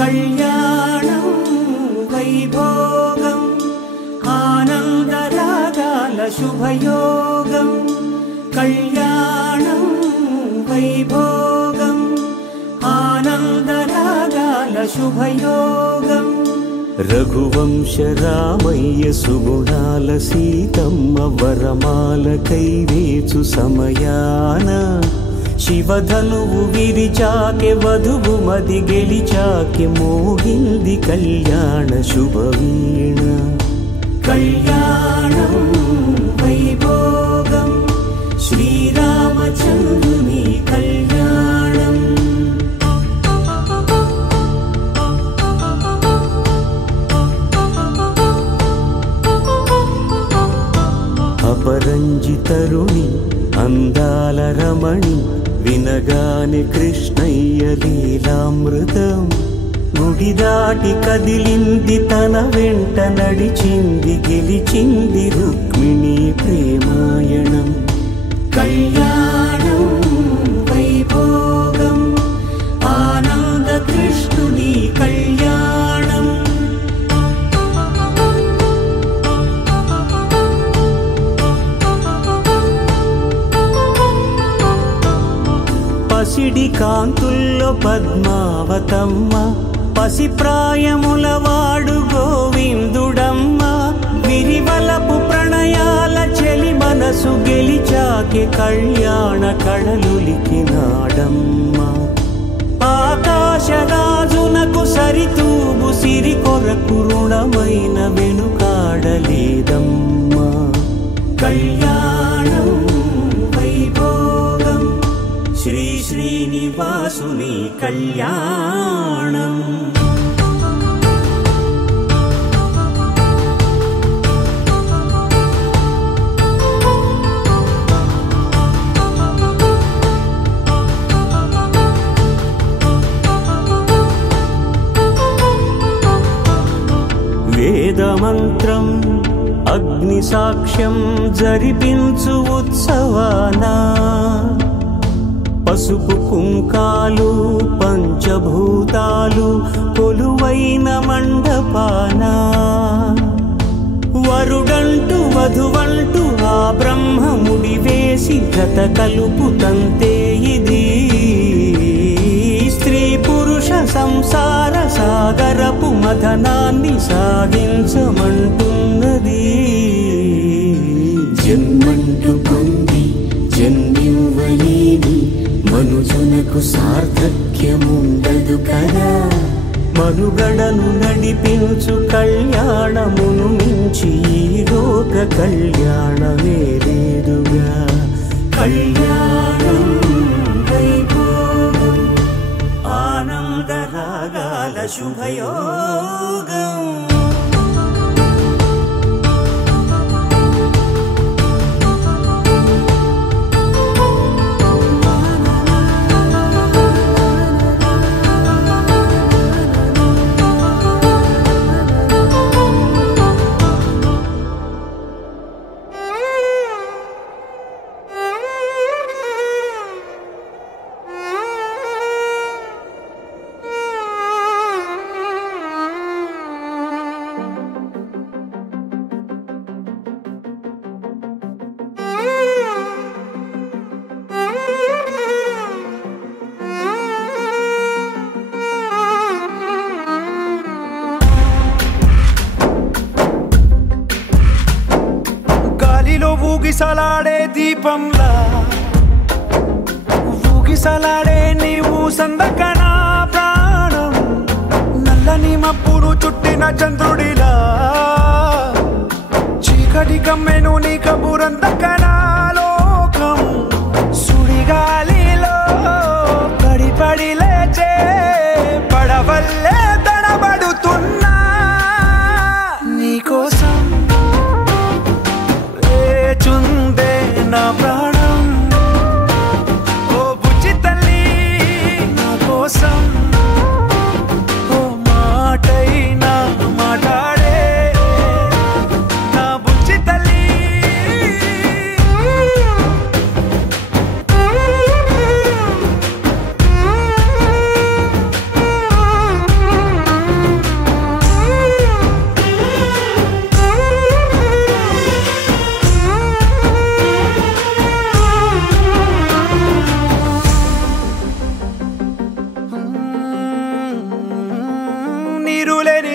కళ్యాణం వైభోగం ఆనందరాగాల శుభయోగం కళ్యాణం వైభోగం ఆనందరాగాల శుభయోగం రఘువంశ రామయ్య సుగుణాల సీతమ్మ వరమాల కైవేచు సమయాన శివధనువు విరిచాకె వధువు మది గెలిచాకె మోగింది కళ్యాణ శుభవీణ కళ్యాణం వైభోగం శ్రీరామచంద్రుని కళ్యాణం అపరంజి తరుణి అందాల రమణి వినగాని కృష్ణయ్య లీలామృతం గుడి దాటి కదిలింది తన వెంట నడిచింది గెలిచింది రుక్మిణి ప్రేమాయణం కళ్యాణం వైభోగం ఆనంద కృష్ణుని కళ్యాణం పసిడి కాంతుల్లో పద్మావతమ్మ పసిప్రాయముల వాడు గోవిందుడమ్మ విరివలపు ప్రణయాల చెలి మనసు గెలిచాకె కళ్యాణ కళలులికినాడమ్మ ఆకాశరాజునకు సరితూగు సిరి కొరకు రుణమైన వెనుకాడలేదమ్మ కళ్యాణం వైభోగం శ్రీ శ్రీనివాసుని కళ్యాణం వేదమంత్రం అగ్ని సాక్ష్యం జరిపించు ఉత్సవానా పసుపు కుంకాలు పంచభూతాలు కొలువైన మండపాన వరుడంటూ వధువంటూ ఆ బ్రహ్మముడి వేసి జత కలుపుతంతే ఇది స్త్రీ పురుష సంసార సాగరపు మథనాన్ని సాగించమంటున్నది జన్మంటూ పొంది జన్మివ్వలేని మనుజునకు సార్థక్యముండదు కదా మనుగడను నడిపించు కళ్యాణమును మించి ఈ లోక కళ్యాణమే లేదుగా కళ్యాణం వైభోగం ఆనందరాగాల శుభయోగం ఊగిసలాడే దీపంలా ఊగిసలాడే నీవు సందకన ప్రాణం నల్లని మబ్బును చుట్టిన చంద్రుడిలా చీకటి కమ్మెను నీ కబురందకన లోకం సుడిగాలిలో పడి పడి లేచే పడవల్లే తడబడుతున్నా నీకోసం చుందే నా ప్రాణం ఓ బుజ్జి తల్లి నా కోసం ఓ మాటైనా మాట్లాడే నా బుజ్జి తల్లి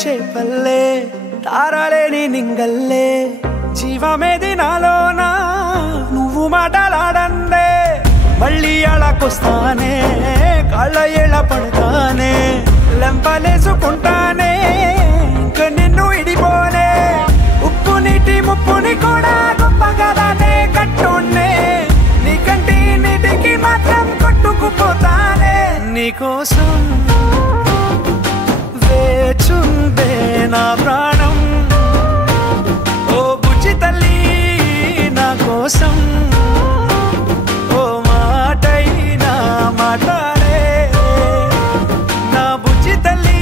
చేపల్లే తారలేని నింగల్లే జీవమేది నాలోనా నువ్వు మాటలాడందే మళ్ళీ అళకొస్తానే కాళ్ళ ఏళ్ళ పడతానే లెంపలేసుకుంటానే ఇంక నిన్ను ఇడిపోనే ఉప్పు నీటి ముప్పుని కూడా గొప్పగా దానే కట్టునే నీ కంటి నీటికి మాత్రం కొట్టుకుపోతానే నీకోసం వేచుందే నా ప్రాణం ఓ బుజ్జి తల్లి నా కోసం ఓ మాటైనా మాట్లాడే నా బుజ్జి తల్లి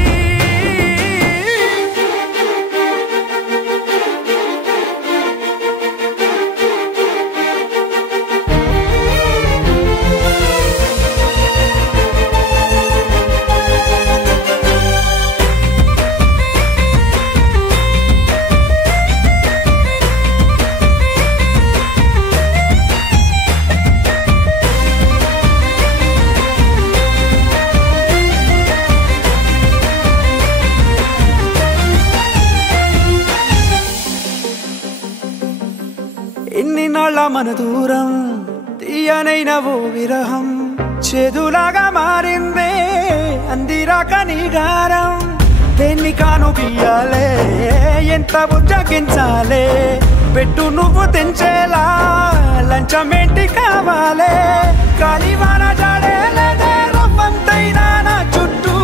ఎన్ని నాళ్ళ మన దూరం తీయనైన ఓ విరహం చేదులాగా మారిందే అందిరాక నీ గారం దేన్ని కాను బియ్యాలే ఎంత బుజ్జగించాలే పెట్టు నువ్వు తెంచేలా లంచమేంటి కావాలే కాలివాన జాడేలేదే రవ్వంతైనా నా చుట్టూ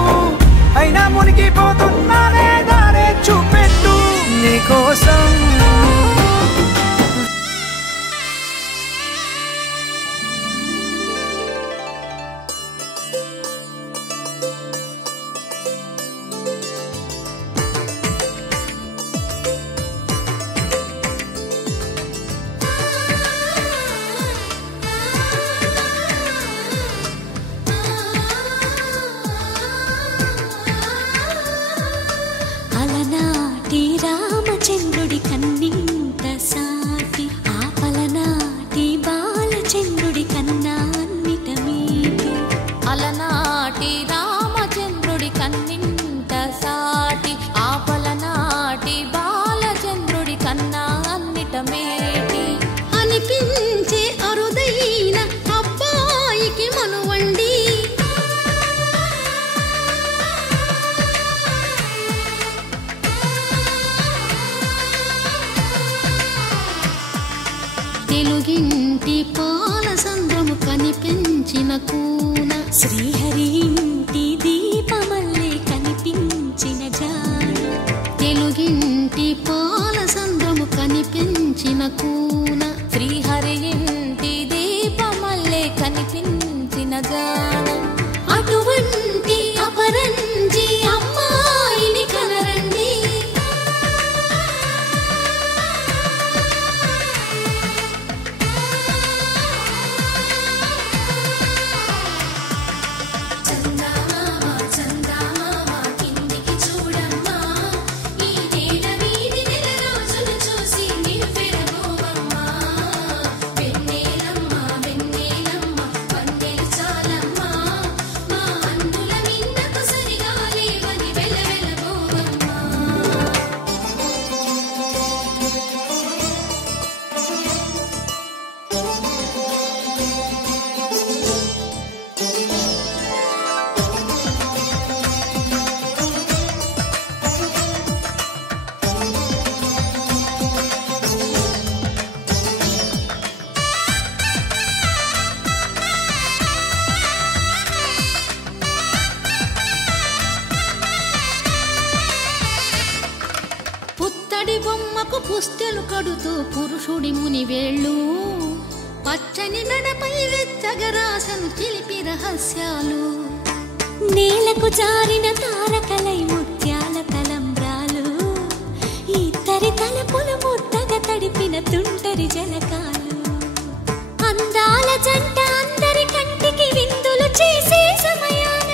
అయినా మునిగిపోతున్నానే దారే చూపెట్టు నీకోసం అలనాటి రామచంద్రుడి కన్నింత సాటి ఆపలనాటి బాలచంద్రుడి కన్నా అన్నిట మీటి అలనాటి రామచంద్రుడి కన్నింత సాటి ఆపలనాటి బాలచంద్రుడి కన్నా అన్నిట మేటి అనిపించే అరుదైన అబ్బాయికి మనువండి తెలుగింటి పాల సంద్రము కనిపించిన కూన శ్రీహరి ఇంటి దీపమల్లే కనిపించిన జాడ తెలుగింటి పాల సంద్రము కనిపించిన కూన శ్రీహరి ఇంటి దీపమల్లే కనిపించిన జాడ అటువంటి అపరంజి అమ్మాయిని కనరండి పుత్తడి బొమ్మకు పుస్తెలు కడుతూ పురుషుడి ముని వేళ్ళు పచ్చని నడపై వెచ్చగరాసను చిలిపి రహస్యాలు నేలకు జారిన తారకలై ముత్యాల తలంబ్రాలు ఇద్దరి తలపులు ముద్దగా తడిపిన తుంటరి జలకాలు అందాల జంట అందరి కంటికి విందులు చేసే సమయాన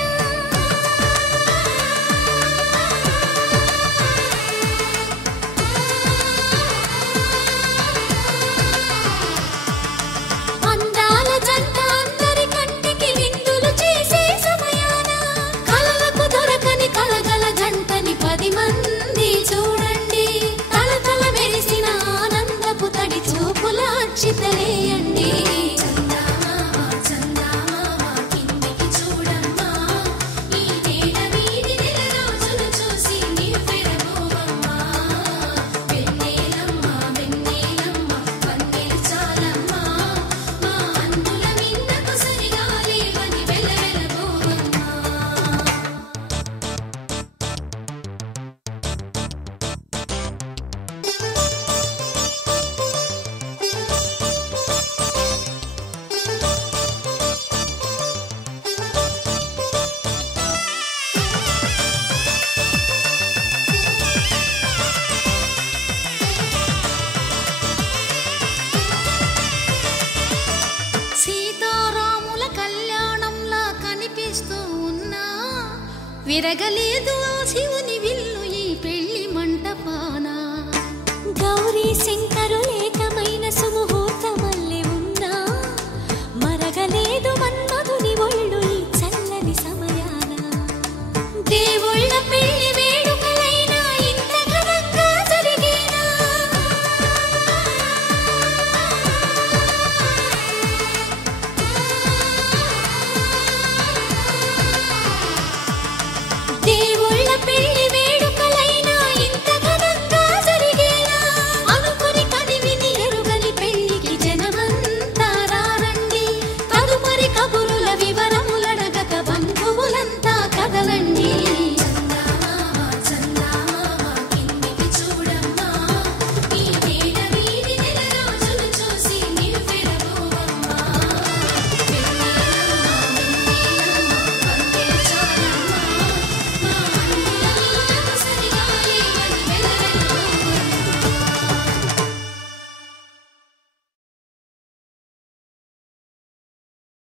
అందాల జంట అందరి కంటికి విందులు చేసే సమయాన కలలకు దొరకని కలగల జంటని 10 మంది విరగలేదు ఆ శివుని విల్లు ఈ పెళ్లి మంటపాన. గౌరీ శంకరు ఏకమైన సుముహూర్తమల్లె ఉన్నా మరగలేదు మన్మధుని ఒళ్ళు ఈ చల్లని సమయాన. దేవుళ్ళ పెళ్లి